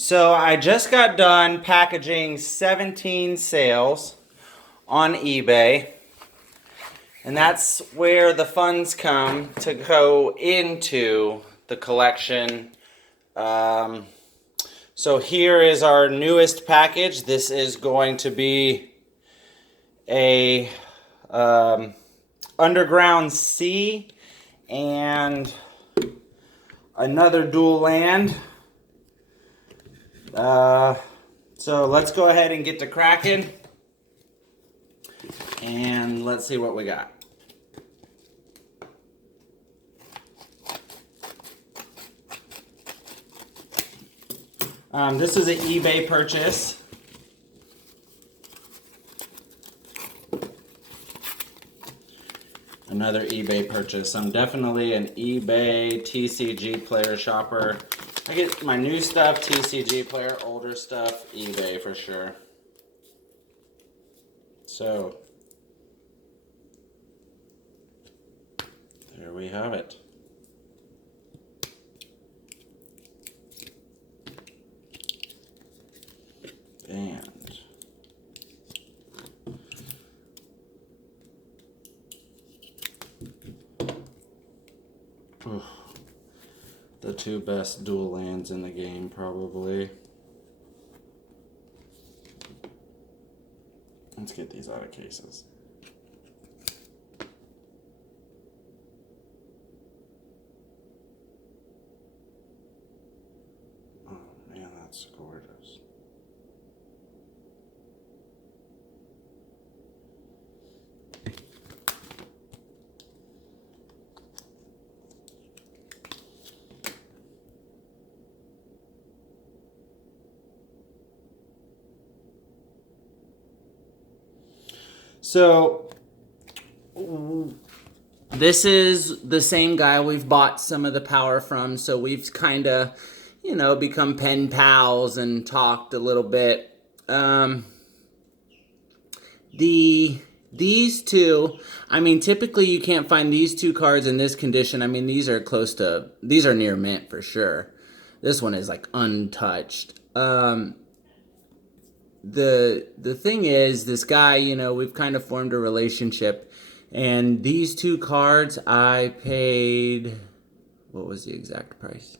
So I just got done packaging 17 sales on eBay, and that's where the funds come to go into the collection. So here is our newest package. This is going to be a Underground Sea and another dual land. So let's go ahead and get to cracking, and let's see what we got. This is an eBay purchase. Another eBay purchase. I'm definitely an eBay TCG player shopper. I get my new stuff, TCG player, older stuff, eBay for sure. So, there we have it. And the two best dual lands in the game, probably. Let's get these out of cases. Oh man, that's gorgeous. So, this is the same guy we've bought some of the power from, so we've kind of, become pen pals and talked a little bit. These two, typically you can't find these two cards in this condition. These are near mint for sure. This one is like untouched. The thing is, this guy, we've kind of formed a relationship, and these two cards I paid, what was the exact price?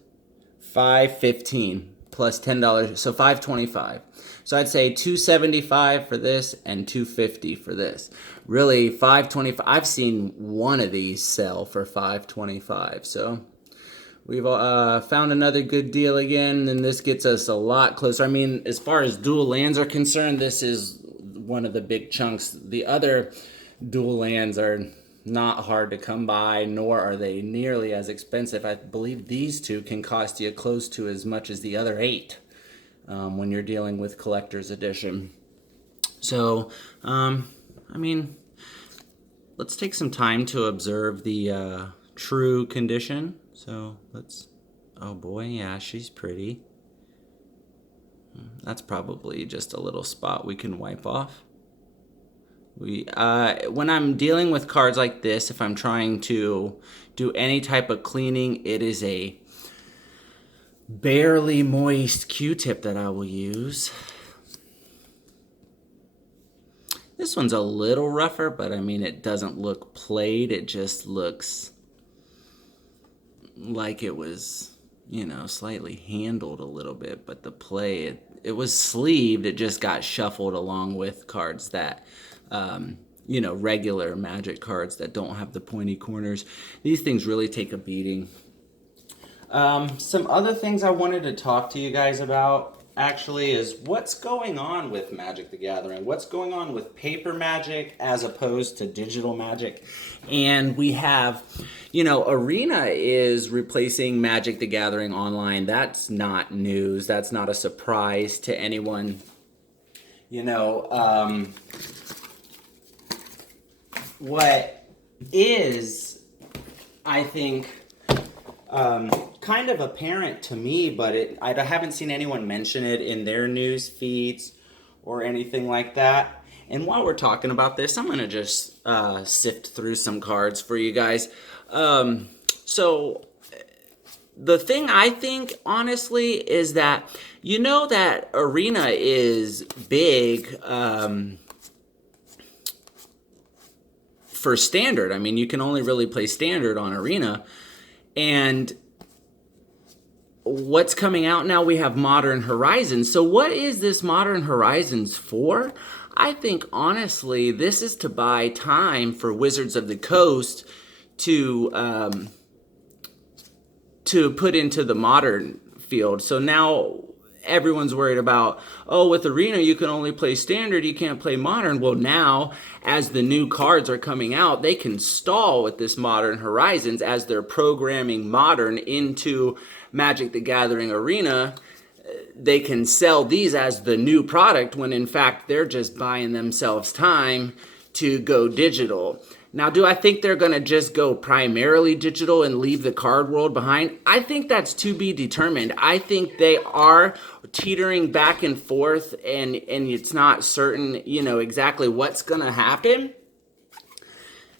$5.15 plus $10, so $5.25. So I'd say $2.75 for this and $2.50 for this. Really, $5.25. I've seen one of these sell for $5.25. So we've found another good deal again, and this gets us a lot closer. As far as dual lands are concerned, this is one of the big chunks. The other dual lands are not hard to come by, nor are they nearly as expensive. I believe these two can cost you close to as much as the other 8 when you're dealing with collector's edition. So, let's take some time to observe the true condition. So oh boy, yeah, she's pretty. That's probably just a little spot we can wipe off. When I'm dealing with cards like this, if I'm trying to do any type of cleaning, it is a barely moist Q-tip that I will use. This one's a little rougher, but it doesn't look played. It just looks like it was, slightly handled a little bit, but the play, it was sleeved. It just got shuffled along with cards that, regular Magic cards that don't have the pointy corners. These things really take a beating. Some other things I wanted to talk to you guys about actually is what's going on with Magic the Gathering. What's going on with paper Magic as opposed to digital Magic. And we have, Arena is replacing Magic the Gathering online. That's not news. That's not a surprise to anyone. What is, I think, kind of apparent to me, but I haven't seen anyone mention it in their news feeds or anything like that. And while we're talking about this, I'm going to just sift through some cards for you guys. So the thing I think, honestly, is that you know that Arena is big for Standard. I mean, you can only really play Standard on Arena. And what's coming out now, we have Modern Horizons. So what is this Modern Horizons for? I think, honestly, this is to buy time for Wizards of the Coast to put into the Modern field. So now everyone's worried about, oh, with Arena you can only play Standard, you can't play Modern. Well, now as the new cards are coming out, they can stall with this Modern Horizons as they're programming Modern into Magic the Gathering Arena. They can sell these as the new product when in fact they're just buying themselves time to go digital. Now, do I think they're going to just go primarily digital and leave the card world behind? I think that's to be determined. I think they are teetering back and forth, and it's not certain, exactly what's going to happen.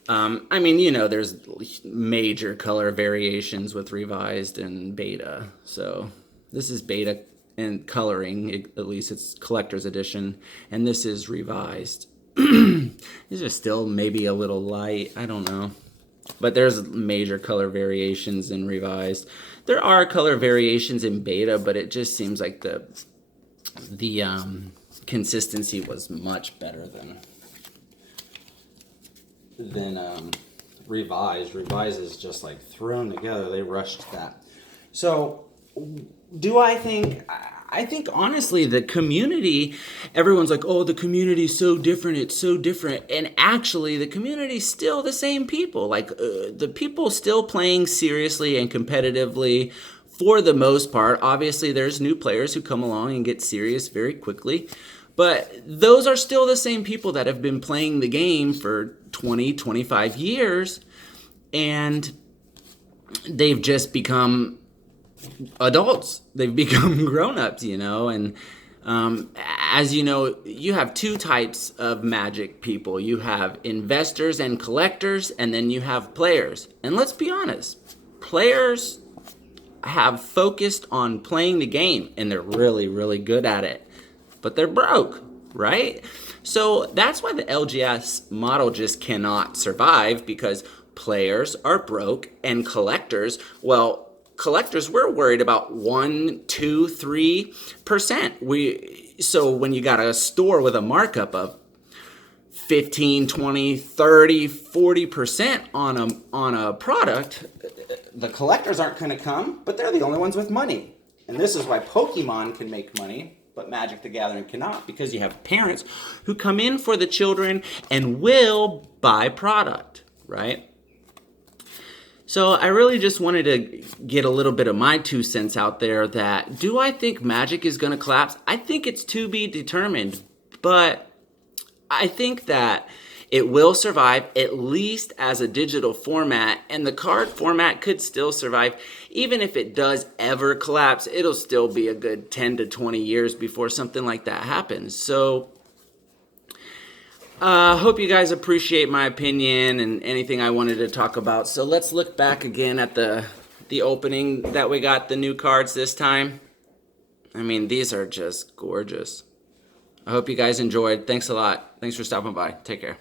I mean, there's major color variations with revised and beta. So this is beta and coloring, at least it's collector's edition, and this is revised. These are still maybe a little light, I don't know, but there's major color variations in revised. There are color variations in beta, but it just seems like the consistency was much better than revised. Revised is just like thrown together. They rushed that. So do I think honestly the community, everyone's like, oh, the community's so different, it's so different. And actually the community's still the same people. Like the people still playing seriously and competitively for the most part. Obviously there's new players who come along and get serious very quickly. But those are still the same people that have been playing the game for 20, 25 years. And they've just become adults. They've become grown-ups, and as you know, you have two types of Magic people. You have investors and collectors, and then you have players. And let's be honest, players have focused on playing the game, and they're really, really good at it, but they're broke, right? So that's why the LGS model just cannot survive, because players are broke and collectors, well, collectors, we're worried about 1%, 2%, 3%. So when you got a store with a markup of 15, 20, 30, 40% on a product, the collectors aren't going to come, but they're the only ones with money. And this is why Pokemon can make money, but Magic the Gathering cannot, because you have parents who come in for the children and will buy product, right? So I really just wanted to get a little bit of my 2 cents out there that, do I think Magic is going to collapse? I think it's to be determined, but I think that it will survive, at least as a digital format, and the card format could still survive. Even if it does ever collapse, it'll still be a good 10 to 20 years before something like that happens. So hope you guys appreciate my opinion and anything I wanted to talk about. So let's look back again at the opening that we got, the new cards this time. I mean, these are just gorgeous. I hope you guys enjoyed. Thanks a lot. Thanks for stopping by. Take care.